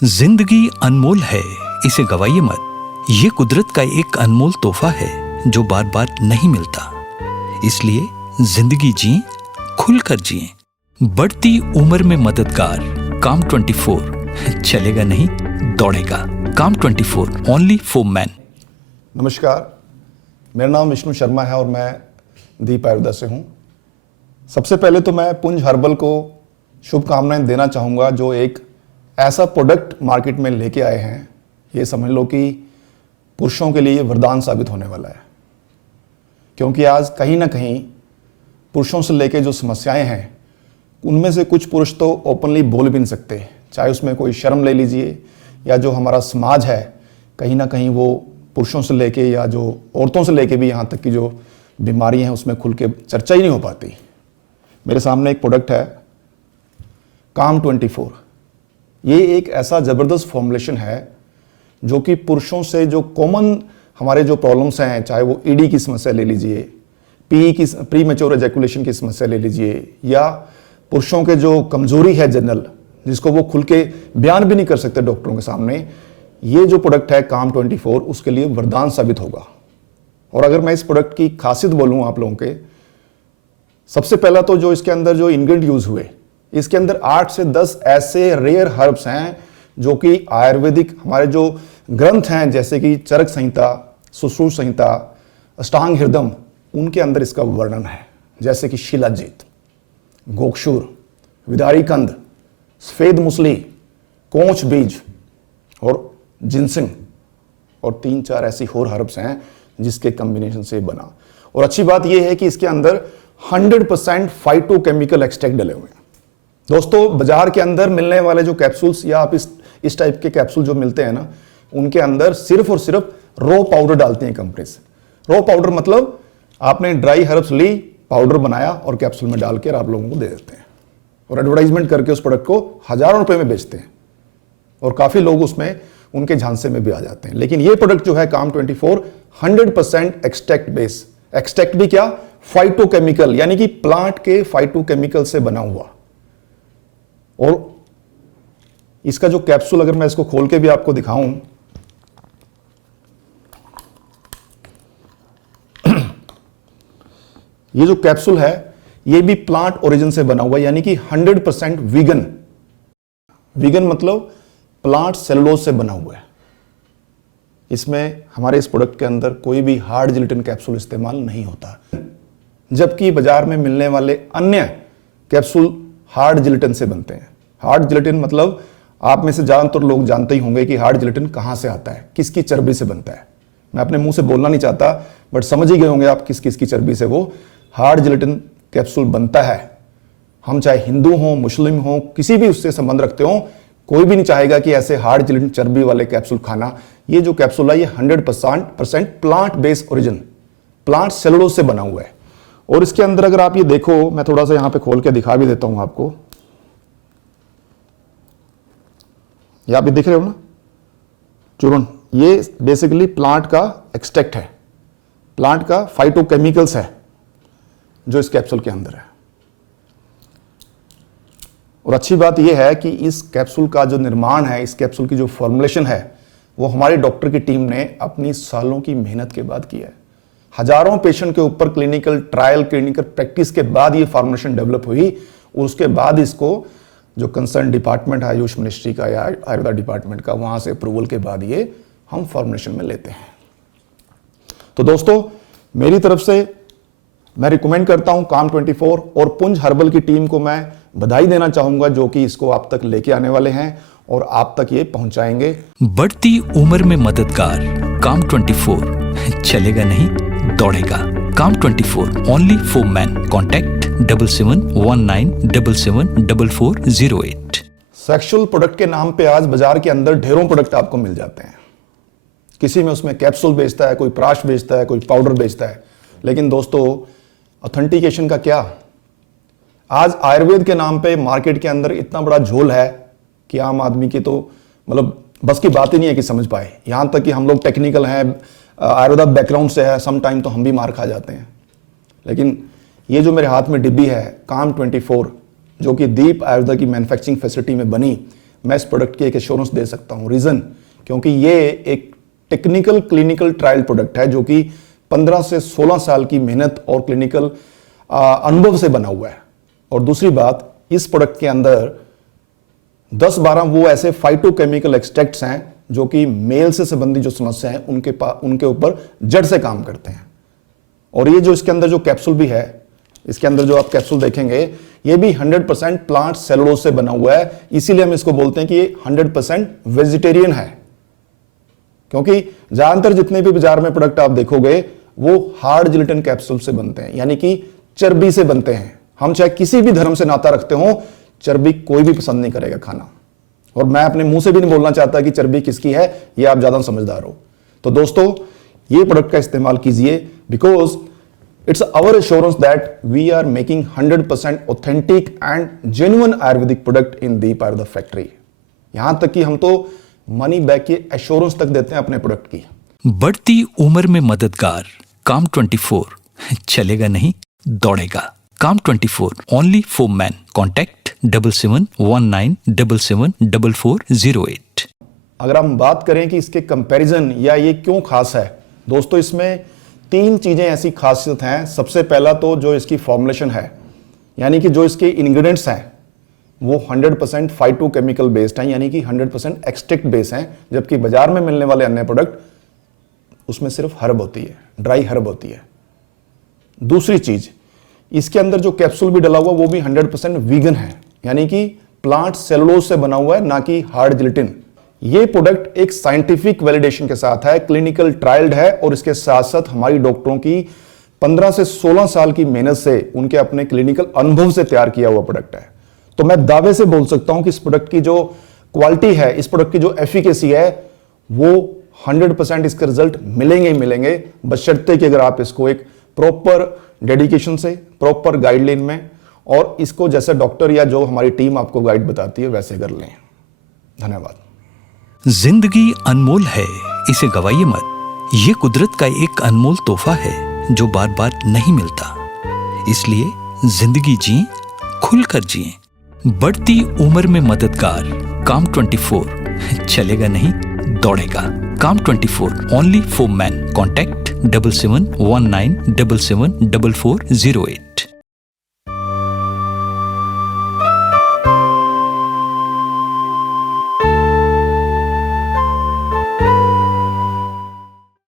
जिंदगी अनमोल है, इसे गवाइए मत। ये कुदरत का एक अनमोल तोहफा है जो बार बार नहीं मिलता। इसलिए जिंदगी जी, खुलकर जिए। बढ़ती उम्र में मददगार काम 24 चलेगा नहीं दौड़ेगा। काम 24 ओनली फॉर मैन। नमस्कार, मेरा नाम विष्णु शर्मा है और मैं दीप आयुर्वेदा से हूँ। सबसे पहले तो मैं पुंज हर्बल को शुभकामनाएं देना चाहूँगा जो एक ऐसा प्रोडक्ट मार्केट में लेके आए हैं, ये समझ लो कि पुरुषों के लिए वरदान साबित होने वाला है। क्योंकि आज कहीं ना कहीं पुरुषों से लेके जो समस्याएं हैं उनमें से कुछ पुरुष तो ओपनली बोल भी नहीं सकते, चाहे उसमें कोई शर्म ले लीजिए या जो हमारा समाज है कहीं ना कहीं वो पुरुषों से लेके या जो औरतों से लेके भी यहाँ तक की जो बीमारियां हैं उसमें खुल के चर्चा ही नहीं हो पाती। मेरे सामने एक प्रोडक्ट है काम 24। ये एक ऐसा ज़बरदस्त फॉर्मुलेशन है जो कि पुरुषों से जो कॉमन हमारे जो प्रॉब्लम्स हैं, चाहे वो ईडी की समस्या ले लीजिए, पी की प्री मैच्योर एजैकुलेशन की समस्या ले लीजिए, या पुरुषों के जो कमजोरी है जनरल, जिसको वो खुल के बयान भी नहीं कर सकते डॉक्टरों के सामने, ये जो प्रोडक्ट है काम 24 उसके लिए वरदान साबित होगा। और अगर मैं इस प्रोडक्ट की खासियत बोलूँ आप लोगों के, सबसे पहला तो जो इसके अंदर जो इंग्रेडिएंट यूज हुए, इसके अंदर 8 से 10 ऐसे रेयर हर्ब्स हैं जो कि आयुर्वेदिक हमारे जो ग्रंथ हैं जैसे कि चरक संहिता, सुश्रुत संहिता, अष्टांग हृदय, उनके अंदर इसका वर्णन है। जैसे कि शिलाजीत, गोक्षूर, विदारी कंद, सफेद मुसली, कोंच बीज और जिनसिंग, और 3-4 ऐसी और हर्ब्स हैं जिसके कॉम्बिनेशन से बना। और अच्छी बात यह है कि इसके अंदर 100% फाइटोकेमिकल एक्सट्रैक्ट डले हुए हैं। दोस्तों, बाजार के अंदर मिलने वाले जो कैप्सूल्स या आप इस टाइप के कैप्सूल जो मिलते हैं ना, उनके अंदर सिर्फ और सिर्फ रॉ पाउडर डालते हैं कंपनी से। रॉ पाउडर मतलब आपने ड्राई हर्ब्स ली, पाउडर बनाया और कैप्सूल में डाल कर आप लोगों को दे देते हैं और एडवर्टाइजमेंट करके उस प्रोडक्ट को हजारों रुपए में बेचते हैं और काफी लोग उसमें उनके झांसे में भी आ जाते हैं। लेकिन ये प्रोडक्ट जो है काम 24 100% एक्सट्रैक्ट बेस, एक्सट्रैक्ट भी क्या, फाइटोकेमिकल, यानी कि प्लांट के फाइटोकेमिकल से बना हुआ। और इसका जो कैप्सूल, अगर मैं इसको खोल के भी आपको दिखाऊं, ये जो कैप्सूल है ये भी प्लांट ओरिजिन से बना हुआ है, यानी कि 100% वीगन। वीगन मतलब प्लांट सेलुलोज से बना हुआ है। इसमें हमारे इस प्रोडक्ट के अंदर कोई भी हार्ड जिलेटिन कैप्सूल इस्तेमाल नहीं होता, जबकि बाजार में मिलने वाले अन्य कैप्सूल हार्ड जिलेटिन से बनते हैं। हार्ड जिलेटिन मतलब आप में से ज्यादातर लोग जानते ही होंगे कि हार्ड जिलेटिन कहां से आता है, किसकी चर्बी से बनता है। मैं अपने मुंह से बोलना नहीं चाहता, बट समझ ही गए होंगे आप किस किस की चर्बी से वो हार्ड जिलेटिन कैप्सूल बनता है। हम चाहे हिंदू हो, मुस्लिम हो, किसी भी उससे संबंध रखते हो, कोई भी नहीं चाहेगा कि ऐसे हार्ड जिलेटिन चर्बी वाले कैप्सूल खाना। ये जो कैप्सूल है ये 100% plant based origin, plant cellulose से बना हुआ है। और इसके अंदर अगर आप ये देखो, मैं थोड़ा सा यहां पे खोल के दिखा भी देता हूं आपको। ये आप ये देख रहे हो ना चूर्ण, ये बेसिकली प्लांट का एक्सट्रैक्ट है, प्लांट का फाइटोकेमिकल्स है जो इस कैप्सूल के अंदर है। और अच्छी बात यह है कि इस कैप्सूल का जो निर्माण है, इस कैप्सूल की जो फॉर्मुलेशन है, वो हमारे डॉक्टर की टीम ने अपनी सालों की मेहनत के बाद किया है। हजारों पेशेंट के ऊपर क्लिनिकल ट्रायल, क्लिनिकल प्रैक्टिस के बाद ये फॉर्मुलेशन डेवलप हुई और उसके बाद इसको जो कंसर्न डिपार्टमेंट है आयुष मिनिस्ट्री का या आयुर्वेदा डिपार्टमेंट का, वहां से अप्रूवल के बाद ये हम फॉर्मुलेशन में लेते हैं। तो दोस्तों, मेरी तरफ से मैं रिकमेंड करता हूं काम 24, और पुंज हर्बल की टीम को मैं बधाई देना चाहूंगा जो कि इसको आप तक लेके आने वाले हैं और आप तक ये पहुंचाएंगे। बढ़ती उम्र में मददगार काम 24 चलेगा नहीं दौड़ेगा। काम 24 only for man. Contact 7719774408। Sexual product के नाम पे आज बाजार के अंदर ढेरों प्रोडक्ट आपको मिल जाते हैं। किसी में उसमें कैप्सूल बेचता है, कोई प्राश बेचता है, कोई पाउडर बेचता है। लेकिन दोस्तों, ऑथेंटिकेशन का क्या? आज आयुर्वेद के नाम पे मार्केट के अंदर इतना बड़ा झोल है कि आम आदमी की तो मतलब बस की बात ही नहीं है कि समझ पाए। यहां तक कि हम लोग टेक्निकल हैं, आयुर्वेदा बैकग्राउंड से है, सम टाइम तो हम भी मार खा जाते हैं। लेकिन ये जो मेरे हाथ में डिब्बी है काम 24, जो कि दीप आयुर्वेदा की मैन्युफैक्चरिंग फैसिलिटी में बनी, मैं इस प्रोडक्ट की एक एश्योरेंस दे सकता हूं। रीजन, क्योंकि ये एक टेक्निकल क्लिनिकल ट्रायल प्रोडक्ट है जो कि 15 से 16 साल की मेहनत और क्लिनिकल अनुभव से बना हुआ है। और दूसरी बात, इस प्रोडक्ट के अंदर 10-12 वो ऐसे फाइटोकेमिकल एक्सट्रैक्ट्स हैं जो कि मेल से संबंधित जो समस्या है उनके ऊपर जड़ से काम करते हैं। और ये जो इसके अंदर जो कैप्सूल भी है, इसके अंदर जो आप कैप्सूल देखेंगे, ये भी 100% प्लांट सेलुलोज से बना हुआ है। इसीलिए हम इसको बोलते हैं कि ये 100% वेजिटेरियन है, क्योंकि ज्यादातर जितने भी बाजार में प्रोडक्ट आप देखोगे वो हार्ड जिलेटिन कैप्सूल से बनते हैं, यानी कि चर्बी से बनते हैं। हम चाहे किसी भी धर्म से नाता रखते हो, चर्बी कोई भी पसंद नहीं करेगा खाना। और मैं अपने मुंह से भी नहीं बोलना चाहता कि चर्बी किसकी है, ये आप ज्यादा समझदार हो। तो दोस्तों, ये प्रोडक्ट का इस्तेमाल कीजिए, because it's our assurance that we are making 100% authentic and genuine Ayurvedic product in Deep Ayurveda factory. यहां तक कि हम तो मनी बैक की एश्योरेंस तक देते हैं अपने प्रोडक्ट की। बढ़ती उम्र में मददगार काम 24, चलेगा नहीं दौड़ेगा। काम 24 ओनली फॉर मैन। कॉन्टैक्ट 7719774408। अगर हम बात करें कि इसके कंपैरिजन या ये क्यों खास है, दोस्तों इसमें 3 चीजें ऐसी खासियत हैं। सबसे पहला तो जो इसकी फॉर्मुलेशन है, यानी कि जो इसके इंग्रेडिएंट्स हैं वो 100% फाइटोकेमिकल बेस्ड हैं, यानी कि 100% एक्सट्रैक्ट बेस हैं, जबकि बाजार में मिलने वाले अन्य प्रोडक्ट उसमें सिर्फ हर्ब होती है, ड्राई हर्ब होती है। दूसरी चीज, इसके अंदर जो कैप्सूल भी डला हुआ वो भी 100% वीगन है, यानी कि प्लांट सेलुलोज से बना हुआ है, ना कि हार्ड जिलेटिन। ये प्रोडक्ट एक साइंटिफिक वैलिडेशन के साथ है, क्लिनिकल ट्रायल्ड है, और इसके साथ साथ हमारी डॉक्टरों की 15 से 16 साल की मेहनत से, उनके अपने क्लिनिकल अनुभव से तैयार किया हुआ प्रोडक्ट है। तो मैं दावे से बोल सकता हूं कि इस प्रोडक्ट की जो क्वालिटी है, इस प्रोडक्ट की जो एफिकेसी है, वो 100% इसके रिजल्ट मिलेंगे ही मिलेंगे, बशर्ते कि अगर आप इसको एक प्रॉपर डेडिकेशन से, प्रॉपर गाइडलाइन में, और इसको जैसे डॉक्टर या जो हमारी टीम आपको गाइड बताती है वैसे कर लें। धन्यवाद। जिंदगी अनमोल है, इसे गवाइए मत। ये कुदरत का एक अनमोल तोहफा है जो बार बार नहीं मिलता। इसलिए जिंदगी जिए, खुलकर जिए। बढ़ती उम्र में मददगार काम 24, चलेगा नहीं दौड़ेगा। काम 24 ओनली फॉर मैन। कॉन्टैक्ट 7719774408।